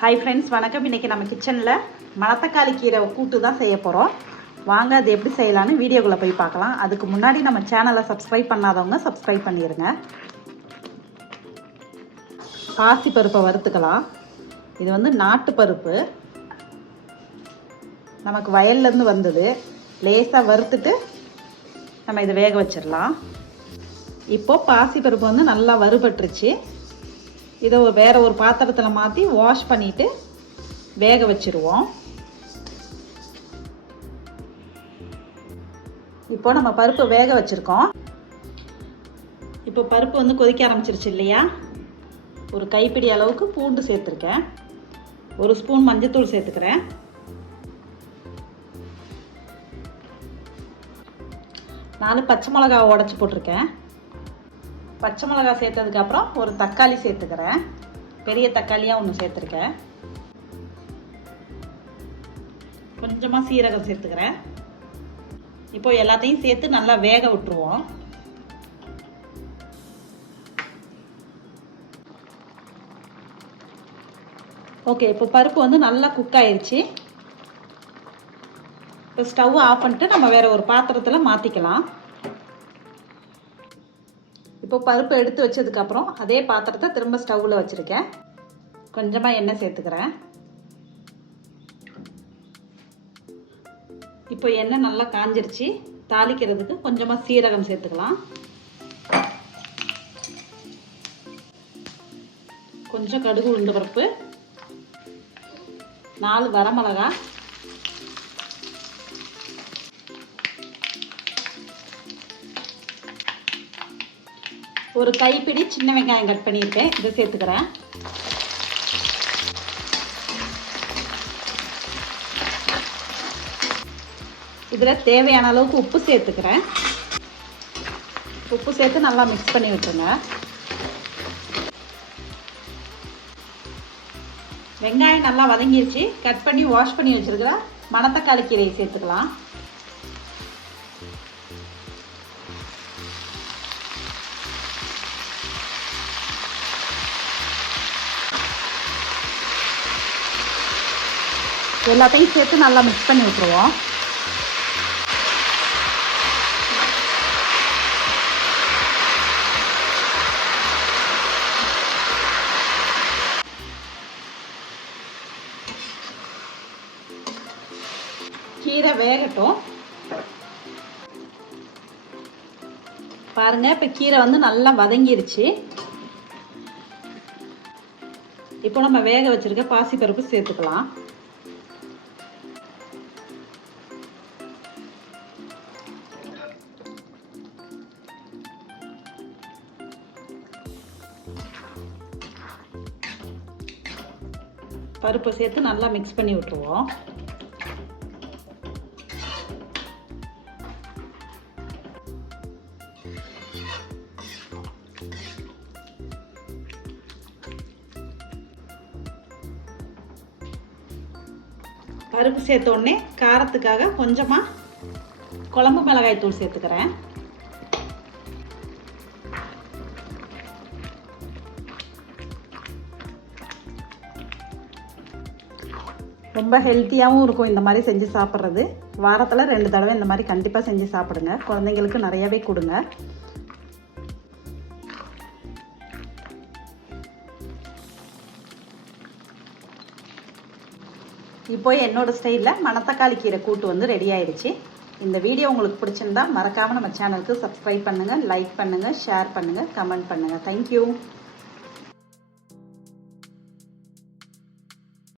Hi friends வணக்கம். இன்றைக்கி நம்ம கிச்சனில் மணத்தக்காளி கீரை கூட்டு தான் செய்ய போகிறோம் வாங்க அது எப்படி செய்யலான்னு வீடியோக்குள்ளே போய் பார்க்கலாம். அதுக்கு முன்னாடி நம்ம சேனலை சப்ஸ்கிரைப் பண்ணாதவங்க சப்ஸ்கிரைப் பண்ணிடுங்க பாசி பருப்பை வறுத்துக்கலாம். இது வந்து நாட்டு பருப்பு. நமக்கு வயல்லேருந்து வந்தது. லேசாக வறுத்துட்டு நம்ம இதை வேக வச்சிடலாம். இப்போது பாசி பருப்பு வந்து நல்லா வறுபட்டுருச்சு. இதை ஒரு ஒரு பாத்திரத்தில் மாற்றி வாஷ் பண்ணிவிட்டு வேக வச்சுருவோம். இப்போ நம்ம பருப்பு வேக வச்சுருக்கோம். இப்போ பருப்பு வந்து கொதிக்க ஆரம்பிச்சிருச்சு இல்லையா? ஒரு கைப்பிடி அளவுக்கு பூண்டு சேர்த்துருக்கேன். ஒரு ஸ்பூன் மஞ்சத்தூள் சேர்த்துக்கிறேன். நாலு பச்சை மிளகா உடச்சி போட்டிருக்கேன். பச்சை மிளகா சேர்த்ததுக்கப்புறம் ஒரு தக்காளி சேர்த்துக்கிறேன். பெரிய தக்காளியாக ஒன்று சேர்த்துருக்கேன். கொஞ்சமாக சீரகம் சேர்த்துக்கிறேன். இப்போ எல்லாத்தையும் சேர்த்து நல்லா வேக விட்டுருவோம். ஓகே இப்போ பருப்பு வந்து நல்லா குக் ஆயிடுச்சு இப்போ ஸ்டவ் ஆஃப் பண்ணிட்டு நம்ம வேறு ஒரு பாத்திரத்தில் மாற்றிக்கலாம் இப்போ பருப்பு எடுத்து வச்சதுக்கப்புறம் அதே பாத்திரத்தை திரும்ப ஸ்டவ்வில் வச்சுருக்கேன். கொஞ்சமாக எண்ணெய் சேர்த்துக்கிறேன். இப்போ எண்ணெய் நல்லா காஞ்சிருச்சு. தாளிக்கிறதுக்கு கொஞ்சமாக சீரகம் சேர்த்துக்கலாம். கொஞ்சம் கடுகு உளுந்த பருப்பு. நாலு வரமிளகா. ஒரு கைப்பிடி சின்ன வெங்காயம் கட் பண்ணியிருக்கேன். இதை சேர்த்துக்கிறேன். இதில் தேவையான அளவுக்கு உப்பு சேர்த்துக்கிறேன். உப்பு சேர்த்து நல்லா மிக்ஸ் பண்ணி விட்டுருங்க. வெங்காயம் நல்லா வதங்கிருச்சு. கட் பண்ணி வாஷ் பண்ணி வச்சுருக்கிற மணத்தக்காளி கீரையை சேர்த்துக்கலாம். எல்லாத்தையும் சேர்த்து நல்லா மிக்ஸ் பண்ணி விட்டுருவோம். கீரை வேகட்டும். பாருங்க இப்போ கீரை வந்து நல்லா வதங்கிருச்சு. இப்போ நம்ம வேக வச்சிருக்க பாசிப்பருப்பு சேர்த்துக்கலாம். பருப்பை சேர்த்து நல்லா மிக்ஸ் பண்ணி விட்டுருவோம். பருப்பு சேர்த்த உடனே காரத்துக்காக கொஞ்சமாக குழம்பு மிளகாய் தூள் சேர்த்துக்கிறேன். ரொம்ப ஹெல்த்தியாகவும் இருக்கும் இந்த மாதிரி செஞ்சு சாப்பிட்றது. வாரத்தில் ரெண்டு தடவை இந்த மாதிரி கண்டிப்பாக செஞ்சு சாப்பிடுங்க. குழந்தைங்களுக்கு நிறையவே கொடுங்க. இப்போ என்னோட ஸ்டைலில் மணத்தக்காளி கீரை கூட்டு வந்து ரெடி ஆயிடுச்சு. இந்த வீடியோ உங்களுக்கு பிடிச்சிருந்தா மறக்காமல் நம்ம சேனலுக்கு சப்ஸ்கிரைப் பண்ணுங்கள் லைக் பண்ணுங்கள் ஷேர் பண்ணுங்கள் கமெண்ட் பண்ணுங்கள் தேங்க்யூ